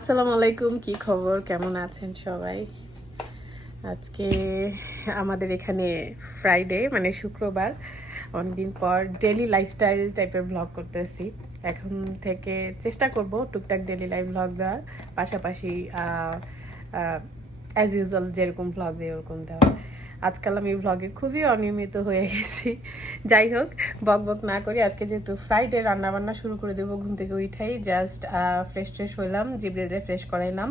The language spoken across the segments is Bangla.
আসসালামু আলাইকুম, কি খবর, কেমন আছেন সবাই? আজকে আমাদের এখানে ফ্রাইডে মানে শুক্রবার, অনেকদিন পর ডেলি লাইফস্টাইল টাইপের ব্লগ করতেছি। এখন থেকে চেষ্টা করব টুকটাক ডেলি লাইফ ব্লগ দেওয়ার পাশাপাশি অ্যাজ ইউজুয়াল যেরকম ব্লগ দেয় ওরকম দেওয়ার। আজকাল আমি ব্লগে খুবই অনিয়মিত হয়ে গেছি। যাই হোক, বক বক না করি, আজকে যেহেতু ফ্রাইডে রান্নাবান্না শুরু করে দেবো। ঘুম থেকে উঠাই জাস্ট ফ্রেশ হইলাম, জিব্রাইলকে ফ্রেশ করাইলাম,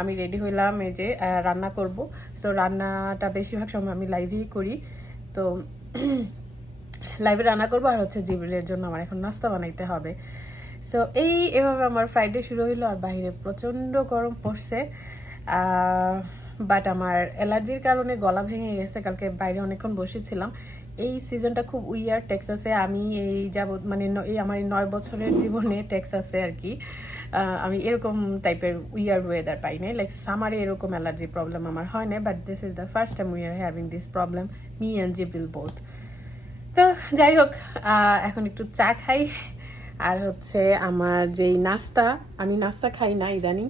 আমি রেডি হইলাম, এই যে রান্না করব। সো রান্নাটা বেশিরভাগ সময় আমি লাইভেই করি, তো লাইভে রান্না করবো। আর হচ্ছে জিব্রাইলের জন্য আমার এখন নাস্তা বানাইতে হবে। সো এভাবে আমার ফ্রাইডে শুরু হইলো। আর বাইরে প্রচণ্ড গরম পড়ছে, বাট আমার অ্যালার্জির কারণে গলা ভেঙে গেছে। কালকে বাইরে অনেকক্ষণ বসেছিলাম। এই সিজনটা খুব উইয়ার টেক্সাসে। আমি এই যাবৎ মানে এই আমার 9 বছরের জীবনে টেক্সাসে আর কি আমি এরকম টাইপের উইয়ার ওয়েদার পাই নাই। লাইক সামারে এরকম অ্যালার্জি প্রবলেম আমার হয় না, but this is the first time we are having this problem, me and Jibril both. তো যাই হোক, এখন একটু চা খাই। আর হচ্ছে আমার যেই নাস্তা, আমি নাস্তা খাই না ইদানিং,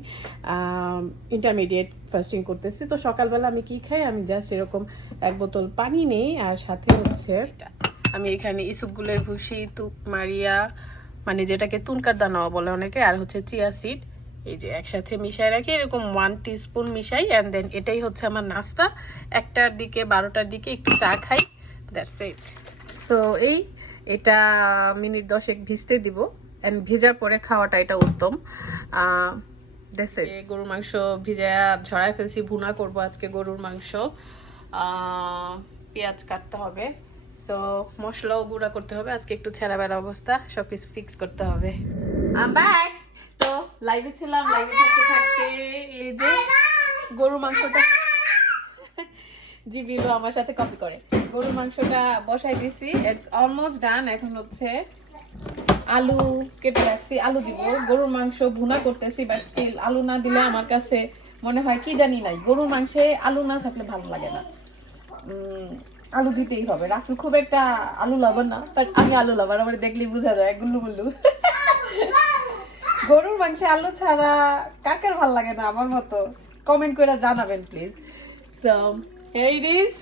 ইন্টারমিডিয়েট ফাস্টিং করতেছি। তো সকালবেলা আমি কি খাই, আমি জাস্ট এরকম 1 বোতল পানি নেই, আর সাথে হচ্ছে আমি এখানে ইসুপগুলের ভুসি, তুক মারিয়া মানে যেটাকে তুনকার দানাও বলে অনেকে, আর হচ্ছে চিয়া সিড, এই যে একসাথে মিশাই রাখি, এরকম 1 টিস্পুন মিশাই, অ্যান্ড দেন এটাই হচ্ছে আমার নাস্তা। 1টার দিকে 12টার দিকে একটু চা খাই, দ্যাটস ইট। সো এটা মিনিট 10 ভিজতে দিব, এন্ড ভেজার পরে খাওয়াটা এটা উত্তম। গরুর মাংস ভিজায়া ঝরায় ফেলছি, ভুনা করব আজকে গরুর মাংস। পেঁয়াজ কাটতে হবে, সো মশলাও গুঁড়া করতে হবে। আজকে একটু ছেঁড়া বেড়া অবস্থা, সবকিছু ফিক্স করতে হবে। ব্যাক তো লাইভে ছিলাম, লাইভে থাকতে থাকতে এই যে গরুর মাংসটা জিবিলো আমার সাথে কপি করে। গরুর মাংসটা বসাই দিছি, ইটস অলমোস্ট ডান। এখন হচ্ছে আলু কেটে রাখছি, আলু দিব। গরুর মাংস ভুনা করতেছি, বাট স্টিল আলু না দিলে আমার কাছে মনে হয় কি জানি নাই, গরুর মাংসে আলু না থাকলে ভালো লাগে না। আলু দিতেই হবে। রাসু খুব একটা আলু লাভার না, বাট আমি আলু লাভার, আমার দেখলেই বোঝা যায় গুল্লু গুল্লু। গরুর মাংসে আলু ছাড়া কার কার ভালো লাগে না আমার মতো, কমেন্ট করে জানাবেন please. So here it is।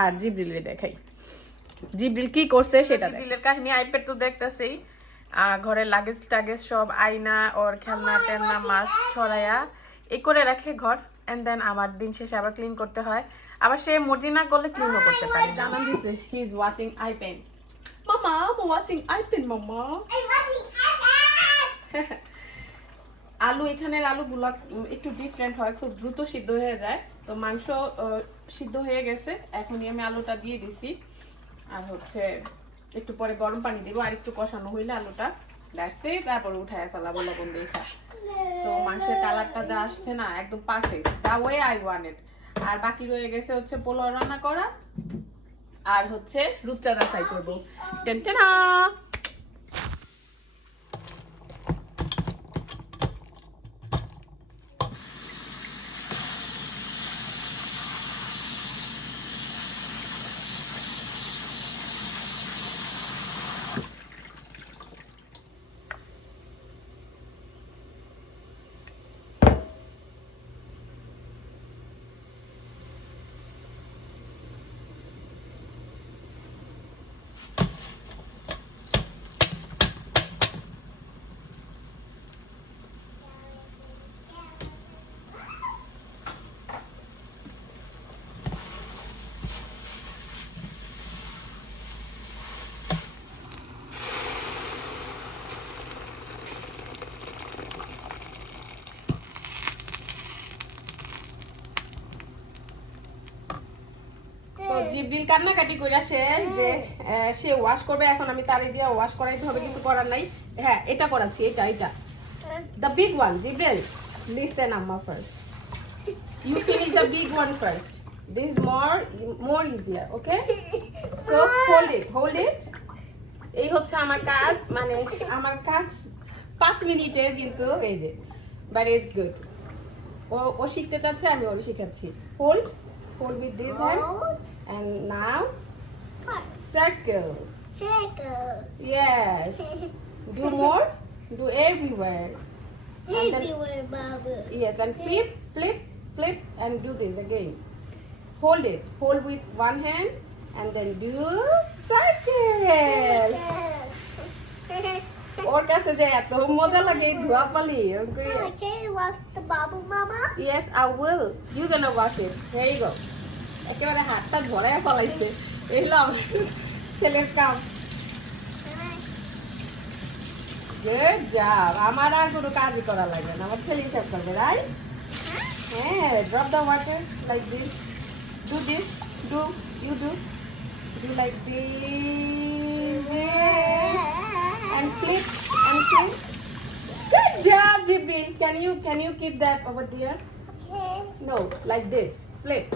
আর জিব্রিলে দেখাই জিব্রিল কি করছে সেটা। জিব্রিলের কাহিনী আইপ্যাড তো দেখতেছেই, ঘরের লাগেজ টাগেজ সব আয়না ওর খেলনা টেলনা মাছ ছড়াইয়া এই করে রাখে ঘর, এন্ড দেন আমার দিন শেষে আবার ক্লিন করতে হয়। আবার সে মর্জি না করলে ক্লিনও করতে পারে। জানান দিছে হি ইজ ওয়াচিং আইপ্যাড। মামা আই এম ওয়াচিং আইপ্যাড মামা। আলু, এখানের আলুগুলা একটু ডিফারেন্ট হয়, খুব দ্রুত সিদ্ধ হয়ে যায়। তো মাংস সিদ্ধ হয়ে গেছে, এখনই আমি আলুটা দিয়ে দিছি। আর হচ্ছে একটু পরে গরম পানি দিব, আর একটু কষানো হইলে আলুটা দ্যাটস ইট, তারপর উঠায় ফেলাবো লবণ দিয়ে খা। সো মাংসের কালারটা যা আসছে না, একদম perfect, the way I want it. আর বাকি রয়ে গেছে হচ্ছে পোলাও রান্না করা, আর হচ্ছে রূপচাঁদা ফ্রাই করবো। টেনটেনা। জিব্রিল কান্নাকাটি করে আসে যে সে ওয়াশ করবে, এখন আমি তারে দিয়ে ওয়াশ করাইতে হবে, কিছু করার নাই। হ্যাঁ, এটা করাচ্ছি, এটা the big one. Jibril, listen amma first, you finish the big one first, this is more easier, okay? So hold it. এই হচ্ছে আমার কাজ, মানে আমার কাজ 5 মিনিটের, কিন্তু এই যে but it's good. ও শিখতে চাচ্ছে, আমি ওর শিখাচ্ছি। hold with this hand, and now circle. Yes, do more, do everywhere. And then, yes, and flip, and do this again. Hold it. Hold with one hand, and then do circle. ওর কাছে যে এত মজা লাগে এই ধোয়া পালি Okay, wash the bubble, Mama. Yes, I will. You gonna wash it. Here you go. একেবারে হাতটা ধরায় ফলাইছে এলাম ছেলের কাম গুড জব আমার আর কোনো কাজই করা লাগে না আমার ছেলে সব করবে রাইট হ্যাঁ drop the water like this do this do you do do like this and flip and flip. Good job, Jibil. Can you keep that over there? Okay. No, like this. Flip.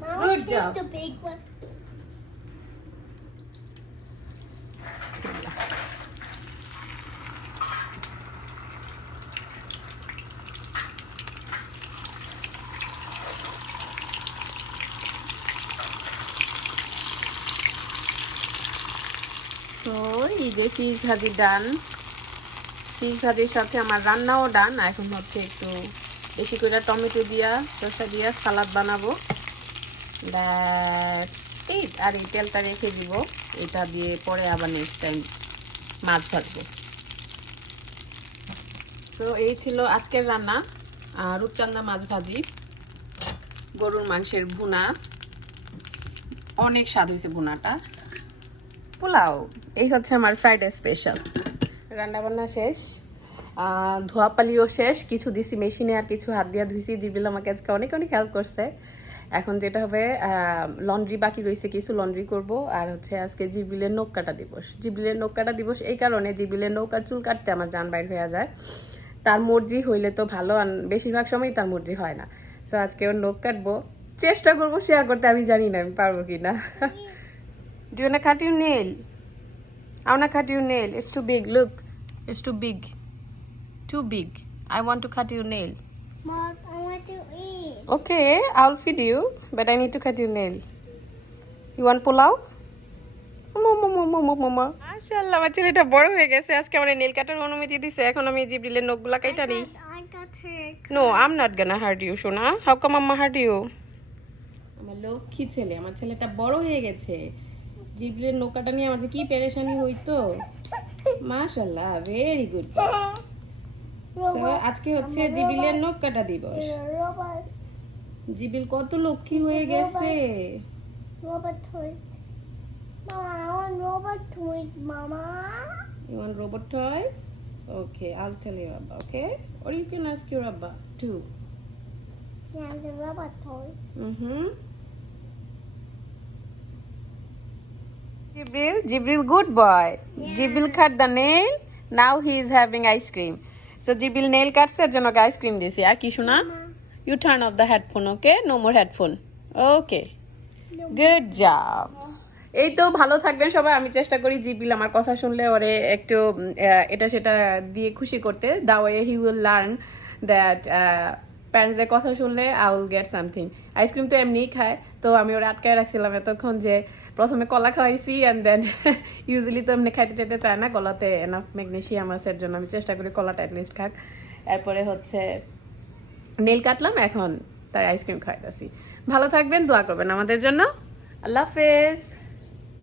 Mama, Good take job. the big one. So, এই যে ফিশ ভাজি ডান ফিশ ভাজির সাথে আমার রান্নাও ডান এখন হচ্ছে একটু বেশি করে টমেটো দিয়া শসা দিয়া সালাদ বানাবো আর এই তেলটা রেখে দিব এটা দিয়ে পরে আবার নেক্সট টাইম মাছ ভাজবো সো এই ছিল আজকের রান্না রূপচাঁদা মাছ ভাজি গরুর মাংসের ভুনা অনেক স্বাদ হয়েছে ভুনাটা পোলাও এই হচ্ছে আমার ফ্রাইডে স্পেশাল রান্নাবান্না শেষ ধোয়াপালিও শেষ কিছু দিছি মেশিনে আর কিছু হাত দিয়ে ধুইছি জিবিল আমাকে আজকে অনেক অনেক হেল্প করছে এখন যেটা হবে লন্ড্রি বাকি রয়েছে কিছু লন্ড্রি করব আর হচ্ছে আজকে জিবিলের নখ কাটা দিবস জিবিলের নখ কাটা দিবস এই কারণে জিবিলের নখ আর চুল কাটতে আমার জান বাইর হয়ে যায় তার মর্জি হইলে তো ভালো আর বেশিরভাগ সময়ই তার মর্জি হয় না সো আজকে ওর নখ কাটবো চেষ্টা করবো শেয়ার করতে আমি জানি না আমি পারবো কি না Do you want to cut your nail? I want to cut your nail. It's too big. Look. It's too big. Too big. I want to cut your nail. Mom, I want to eat. Okay, I'll feed you. But I need to cut your nail. You want pulao? Mama. মাশাআল্লাহ আমার ছেলেটা বড় হয়ে গেছে আজকে আমার নেল কাটার অনুমতি দিয়েছে এখন আমি জিবরিলের নখগুলা কাটা দিই I got her. No, I'm not gonna hurt you, সোনা. How come Mama hurt you? আমার লক্ষ্মী ছেলে আমার ছেলেটা বড় হয়ে গেছে জিবরিলের নৌকাটা নিয়ে আমার যে কি পেরেশানি হইতো মাশাআল্লাহ ভেরি গুড সো আজকে হচ্ছে জিবরিলের নৌকাটা দিবস Robot. জিবিল কত লক্ষ্মী হয়ে গেছে Robot toys. Mama, I want robot toys, Mama. You want robot toys? Okay, I'll tell your Abba, okay? Or you can ask your Abba too. Yeah, the robot toys. Jibril good boy. Yeah. Jibril cut the nail. Now he is having ice cream. So Jibril nail cuts এর জন্য ice cream দিয়েছি আর কি শোনা You turn off the headphone, okay? No more headphone. Okay. Good job. এই তো ভালো থাকবেন সবাই আমি চেষ্টা করি জিবিল আমার কথা শুনলে ওরে একটু এটা সেটা দিয়ে খুশি করতে the way he will learn that প্যারেন্টসদের কথা শুনলে I will get something ice cream তো এমনিই খায় তো আমি ওরা আটকায় রাখছিলাম এতক্ষণ যে প্রথমে কলা খাওয়াইছি অ্যান্ড দেন ইউজুয়ালি তো এমনি খাইতে টাইতে চায় না কলাতে এনাফ ম্যাগনেশিয়াম আছে এর জন্য আমি চেষ্টা করি কলাটা অ্যাটলিস্ট খাক এরপরে হচ্ছে নেল কাটলাম এখন তার আইসক্রিম খাইতেছি ভালো থাকবেন দোয়া করবেন আমাদের জন্য আল্লাহ হাফেজ